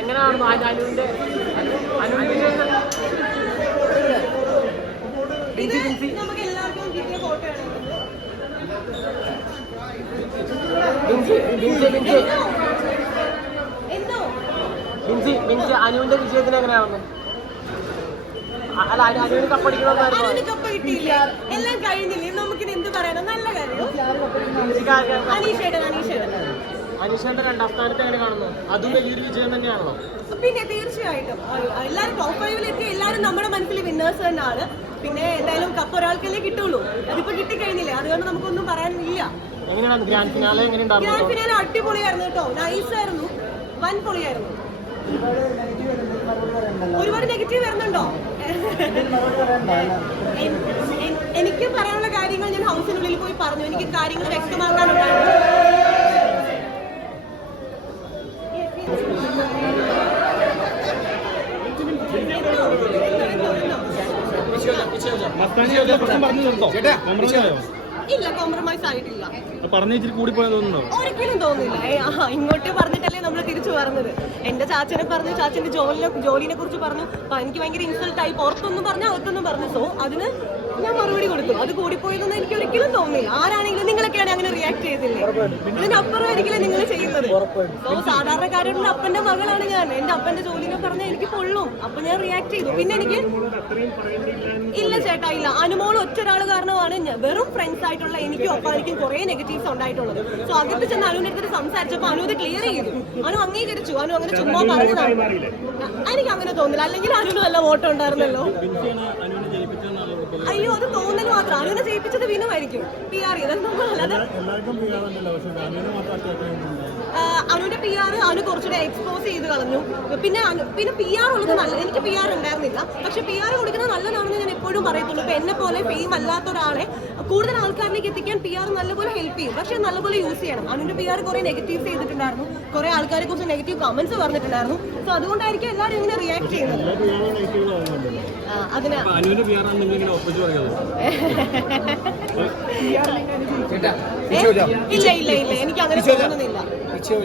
എങ്ങനെയായിരുന്നു അനുവിന്റെ വിജയത്തിന് എങ്ങനെയാണെന്ന് അല്ല അനുവിന് കപ്പടിക്കണമെന്നായിരുന്നു കിട്ടിയില്ല എല്ലാം കഴിഞ്ഞില്ലേ? നമുക്കിനി എന്ത് പറയണം നല്ല കാര്യം. അനീഷയുടെ അനീഷേട്ടൻ അനീഷേട്ടൻ രണ്ടാം സ്ഥാനത്ത് എങ്ങനെ കാണുന്നു? അതും വലിയൊരു വിജയം തന്നെയാണോ പിന്നെ തീർച്ചയായിട്ടും എല്ലാവരും ടോപ്പ് ഫൈവിൽ എത്തി എല്ലാവരും നമ്മുടെ മനസ്സിൽ വിന്നേഴ്സ് തന്നെയാണ്. പിന്നെ എന്തായാലും കപ്പ് ഒരാൾക്കല്ലേ കിട്ടുള്ളൂ. അതിപ്പോ കിട്ടിക്കഴിഞ്ഞില്ലേ? അതുകൊണ്ട് നമുക്കൊന്നും പറയാനില്ല. ഗ്രാൻഡ് ഫിനാലെ അടിപൊളിയായിരുന്നു കേട്ടോ. നൈസായിരുന്നു വൻ പൊളിയായിരുന്നു ഒരുപാട് നെഗറ്റീവ് വരുന്നുണ്ടോ എനിക്ക് പറയാനുള്ള കാര്യങ്ങൾ ഞാൻ ഹൗസിനുള്ളിൽ പോയി പറഞ്ഞു എനിക്ക് കാര്യങ്ങൾ വ്യക്തമാക്കാനുണ്ടായിരുന്നു ഇല്ല കോംപ്രമൈസ് ആയിട്ടില്ല. പറഞ്ഞു വെച്ചിട്ട് കൂടി പോയാൽ തോന്നുന്നുണ്ടോ? ഒരിക്കലും തോന്നില്ല ഇങ്ങോട്ട് പറഞ്ഞിട്ടല്ലേ നമ്മൾ തിരിച്ചു പറഞ്ഞത്. എന്റെ ചാച്ചനെ പറഞ്ഞു ചാച്ചന്റെ ജോലിനെ ജോലിനെ കുറിച്ച് പറഞ്ഞു. അപ്പൊ എനിക്ക് ഭയങ്കര ഇൻസൾട്ട് ആയി പുറത്തൊന്നും പറഞ്ഞു അകത്തൊന്നും പറഞ്ഞു. സോ അതിന് ഞാൻ മറുപടി കൊടുത്തു. അത് കൂടിപ്പോയതെന്ന് എനിക്ക് ഒരിക്കലും തോന്നില്ല ആരാണെങ്കിലും നിങ്ങളൊക്കെയാണ് അങ്ങനെ റിയാക്ട് ചെയ്തില്ലേ? ഇതിനപ്പുറം ആയിരിക്കില്ല നിങ്ങൾ ചെയ്യുന്നത്? സോ സാധാരണക്കാരുടെ അപ്പന്റെ മകളാണ് ഞാൻ. എന്റെ അപ്പന്റെ ജോലിനെ പറഞ്ഞാൽ എനിക്ക് പൊള്ളും അപ്പൊ ഞാൻ റിയാക്ട് ചെയ്തു. പിന്നെ എനിക്ക് ഇല്ല ചേട്ടാ ഇല്ല. അനുമോൾ ഒറ്റ ഒരാൾ കാരണമാണ് വെറും ഫ്രണ്ട്സ് ആയിട്ടുള്ള എനിക്കും അപ്പായിരിക്കും കുറെ നെഗറ്റീവ്സ് ഉണ്ടായിട്ടുള്ളത്. സോ അകത്ത് ചെന്ന് അനുവിന്റെ അടുത്ത് സംസാരിച്ചപ്പോ അനു ഇത് ക്ലിയർ ചെയ്തു. അനു അംഗീകരിച്ചു. അനു അങ്ങനെ ചുമ്മാ പറഞ്ഞതാണ്. എനിക്ക് അങ്ങനെ തോന്നില്ല. അല്ലെങ്കിൽ അനുവിന് നല്ല വോട്ട് ഉണ്ടായിരുന്നല്ലോ. അയ്യോ അത് തോന്നൽ മാത്രം. അനുവിനെ ജയിപ്പിച്ചത് വിനുമായിരിക്കും പി ആർ ചെയ്തത് അനുവിന്റെ പി ആർ അനു കുറച്ചുകൂടെ എക്സ്പോസ് ചെയ്ത് കളഞ്ഞു. പിന്നെ പിന്നെ പി ആർ ഉള്ളത് നല്ല എനിക്ക് പി ആർ ഉണ്ടായിരുന്നില്ല. പക്ഷെ പി ആർ കൊടുക്കുന്നത് നല്ലതാണെന്ന് ഞാൻ എപ്പോഴും പറയത്തുള്ളൂ. ഇപ്പൊ എന്നെ പോലെ ഫെയിം അല്ലാത്ത ഒരാളെ കൂടുതൽ ആൾക്കാരിലേക്ക് എത്തിക്കാൻ പി ആർ നല്ലപോലെ ഹെൽപ്പ് ചെയ്യും. പക്ഷെ നല്ലപോലെ യൂസ് ചെയ്യണം. അനുവിന്റെ പി ആർ കുറെ നെഗറ്റീവ്സ് ചെയ്തിട്ടുണ്ടായിരുന്നു. കുറെ ആൾക്കാരെ കുറിച്ച് നെഗറ്റീവ് കമന്റ്സ് പറഞ്ഞിട്ടുണ്ടായിരുന്നു. സോ അതുകൊണ്ടായിരിക്കും എല്ലാവരും ഇങ്ങനെ റിയാക്ട് ചെയ്യുന്നത്. നെഗറ്റീവ് അതിന്? ഇല്ല. ഇല്ല ഇല്ല എനിക്ക് അങ്ങനെ തോന്നുന്നില്ല.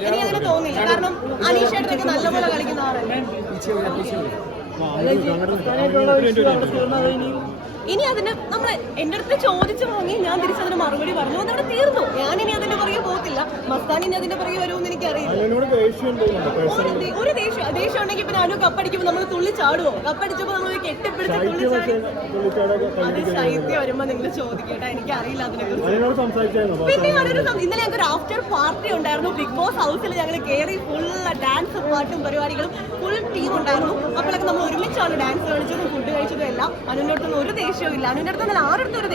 എനിക്ക് അങ്ങനെ തോന്നുന്നില്ല. കാരണം അനീഷ് ഏട്ടനൊക്കെ നല്ലപോലെ കളിക്കുന്ന ആളല്ലേ? ഇനി അതിന് നമ്മൾ എന്റെ അടുത്ത് ചോദിച്ചു വാങ്ങി ഞാൻ തിരിച്ചതിന് മറുപടി പറഞ്ഞു. അതവിടെ തീർന്നു. ഞാൻ ഇനി അതിന്റെ പുറകെ പോകത്തില്ല. മസ്താൻ ഇനി അതിന്റെ പുറകെ വരുമെന്ന് എനിക്കറിയില്ല. ദേഷ്യം ഒരു ദേ- ഒരു ദേഷ്യം. ദേഷ്യം ഉണ്ടെങ്കിൽ പിന്നെ അനു കപ്പടിക്കുമ്പോൾ നമ്മൾ തുള്ളി ചാടുവോ? കപ്പടിച്ചപ്പോ നമ്മൾ കെട്ടിപ്പിടിച്ച് തുള്ളി ചാടി അത് ശൈത്യം വരുമ്പോ നിങ്ങൾ ചോദിക്കട്ടെ. എനിക്കറിയില്ല അതിനെ കുറിച്ച് അതിനോട് സംസാരിച്ചായിരുന്നു? പിന്നെ ഞാനൊരു സം- ഇന്നലെ ഞങ്ങൾക്ക് ഒരു ആഫ്റ്റർ പാർട്ടി ഉണ്ടായിരുന്നു ബിഗ് ബോസ് ഹൗസിൽ ഞങ്ങൾ കയറി ഫുൾ ഡാൻസ് പാട്ടും പരിപാടികളും ഫുൾ ടീം ഉണ്ടായിരുന്നു. അപ്പോഴൊക്കെ നമ്മൾ ഒരുമിച്ചാണ് ഡാൻസ് കളിച്ചതും ഫുഡ് കഴിച്ചതും എല്ലാം. അനുവിന്റെ ഒരു ദേഷ്യവും അടുത്ത് ആരുടെ ഒരു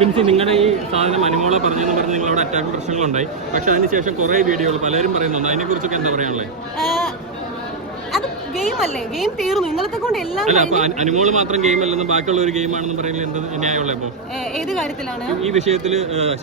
ബിൻസി നിങ്ങളുടെ ഈ സാധനം അനുമോളെ പറഞ്ഞെന്ന് പറഞ്ഞ് നിങ്ങളവിടെ അറ്റാക്ക് പ്രശ്നങ്ങളുണ്ടായി. പക്ഷെ അതിനുശേഷം കുറെ വീഡിയോകൾ പലരും പറയുന്നുണ്ട്. അതിനെ കുറിച്ചൊക്കെ എന്താ പറയാനുള്ളത്? ഗെയിം അല്ലേ ഗെയിം തീർന്നു. ഇന്നലത്തെ കൊണ്ട് എല്ലാം അല്ല അപ്പൊ അനു- അനുമോൾ മാത്രം ഗെയിം അല്ലെന്നും ബാക്കിയുള്ള ഒരു ഗെയിം ആണെന്ന് പറയുന്നത് എന്ത് ന്യായമുള്ള ഇപ്പോ? ഏത് കാര്യത്തിലാണ്? ഈ വിഷയത്തിൽ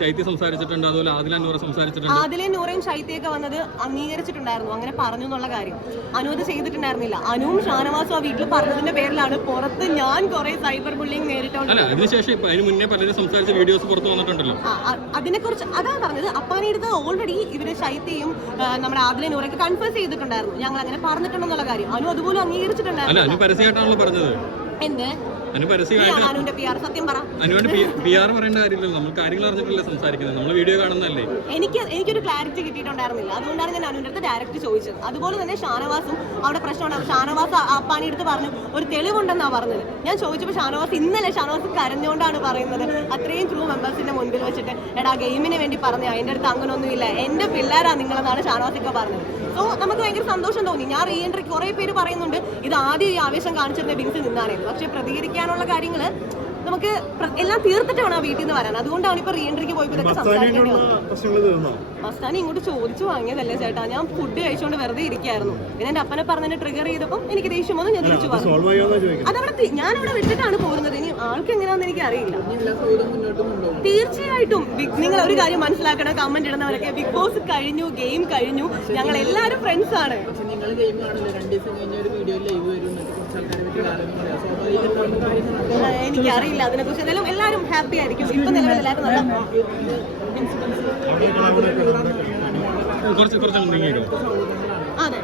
ശൈത്യ സംസാരിച്ചിട്ടുണ്ട് അതുപോലെ ആദില നൂറ സംസാരിച്ചിട്ടുണ്ട്. ആദിലെ നൂറയും ശൈത്യയൊക്കെ വന്നത് അംഗീകരിച്ചിട്ടുണ്ടായിരുന്നു. അങ്ങനെ പറഞ്ഞു എന്നുള്ള കാര്യം. അനു അത് ചെയ്തിട്ടുണ്ടായിരുന്നില്ല. അനുവും ഷാനവാസും ആ വീട്ടിൽ പറഞ്ഞതിന്റെ പേരിലാണ് പുറത്ത് ഞാൻ കുറെ സൈബർ ബുള്ളിങ് നേരിട്ടുണ്ട് അല്ല അതിനുശേഷം ഇപ്പൊ അതിന് മുന്നേ പലരും സംസാരിച്ച വീഡിയോസ് പുറത്തു വന്നിട്ടുണ്ടല്ലോ. അതിനെ കുറിച്ച് അതാ പറഞ്ഞത്. അപ്പാനെടുത്ത് ഓൾറെഡി ഇവർ ശൈത്യയും നമ്മുടെ ആദിലെ നൂറൊക്കെ കൺഫേസ് ചെയ്തിട്ടുണ്ടായിരുന്നു. ഞങ്ങൾ അങ്ങനെ പറഞ്ഞിട്ടുണ്ടെന്നുള്ള കാര്യം. അനു അതുപോലും അംഗീകരിച്ചിട്ടുണ്ടായിരുന്നു. എന്ത്? സത്യം പറ. അനുവിന് പി ആർ പറയേണ്ട കാര്യമില്ലല്ലോ. നമ്മൾ കാര്യങ്ങൾ അറിഞ്ഞിട്ടല്ലേ സംസാരിക്കുന്നത്. നമ്മൾ വീഡിയോ എനിക്ക് എനിക്കൊരു ക്ലാരിറ്റി കിട്ടിയിട്ടുണ്ടായിരുന്നില്ല. അതുകൊണ്ടാണ് ഞാൻ അനുവിന്റെ അടുത്ത് ഡയറക്റ്റ് ചോദിച്ചത്. അതുപോലെ തന്നെ ഷാനവാസും അവിടെ പ്രശ്നമുണ്ടാവും ഷാനവാസ് അപ്പാനി എടുത്ത് പറഞ്ഞു ഒരു തെളിവുണ്ടെന്നാ പറഞ്ഞത്. ഞാൻ ചോദിച്ചപ്പോൾ ഷാനവാസ് ഇന്നലെ ഷാനവാസ് കരഞ്ഞുകൊണ്ടാണ് പറയുന്നത്. അത്രയും ത്രൂ മെമ്പേഴ്സിന്റെ മുൻപിൽ വെച്ചിട്ട് എടാ ഗെയിമിന് വേണ്ടി പറഞ്ഞു അതിന്റെ അടുത്ത് അങ്ങനെ അങ്ങനൊന്നുമില്ല. എന്റെ പിള്ളേരാ നിങ്ങളെന്നാണ് ഷാനവാസ് ഒക്കെ പറഞ്ഞത്. സോ നമുക്ക് ഭയങ്കര സന്തോഷം തോന്നി. ഞാൻ റീ എൻട്രി കുറെ പേര് പറയുന്നുണ്ട്. ഇത് ആദ്യം ഈ ആവേശം കാണിച്ചിരുന്ന ബിൻസ് നിന്നായിരുന്നു പക്ഷെ പ്രതികരിക്കാനുള്ള കാര്യങ്ങൾ നമുക്ക് എല്ലാം തീർത്തിട്ട് വേണം ആ വീട്ടിൽ നിന്ന് വരാൻ. അതുകൊണ്ടാണ് ഇപ്പൊ റീ എൻട്രിക്ക് പോയപ്പോൾ ഇതൊക്കെ സംസാരിക്കേണ്ടി വന്നത്. മസ്താനി ഇങ്ങോട്ട് ചോദിച്ചു വാങ്ങിയതല്ലേ ചേട്ടാ. ഞാൻ ഫുഡ് കഴിച്ചുകൊണ്ട് വെറുതെ ഇരിക്കായിരുന്നു. പിന്നെ എന്റെ അപ്പനെ പറഞ്ഞതിന് ട്രിഗർ ചെയ്തപ്പോൾ എനിക്ക് ദേഷ്യം വന്നു ഞാൻ തിരിച്ചു പറഞ്ഞു അതവിടെ ഞാൻ അവിടെ വിട്ടിട്ടാണ് പോരുന്നത്. ഇനി ആൾക്ക് എങ്ങനെയാണെന്ന് എനിക്ക് അറിയില്ല തീർച്ചയായിട്ടും നിങ്ങൾ ഒരു കാര്യം മനസ്സിലാക്കണം. കമന്റ് ഇടുന്നവരൊക്കെ ബിഗ് ബോസ് കഴിഞ്ഞു ഗെയിം കഴിഞ്ഞു. ഞങ്ങൾ എല്ലാരും ഫ്രണ്ട്സ് ആണ് നിങ്ങൾ ഗെയിം കാണില്ല രണ്ട് ദിവസം കഴിഞ്ഞ ഒരു വീഡിയോ ലൈവ് വരും. എനിക്കറിയില്ല അതിനെ കുറിച്ച് എന്തായാലും എല്ലാവരും ഹാപ്പി ആയിരിക്കും. ഇപ്പൊ നിലവിൽ എല്ലാവരും നല്ല അതെ.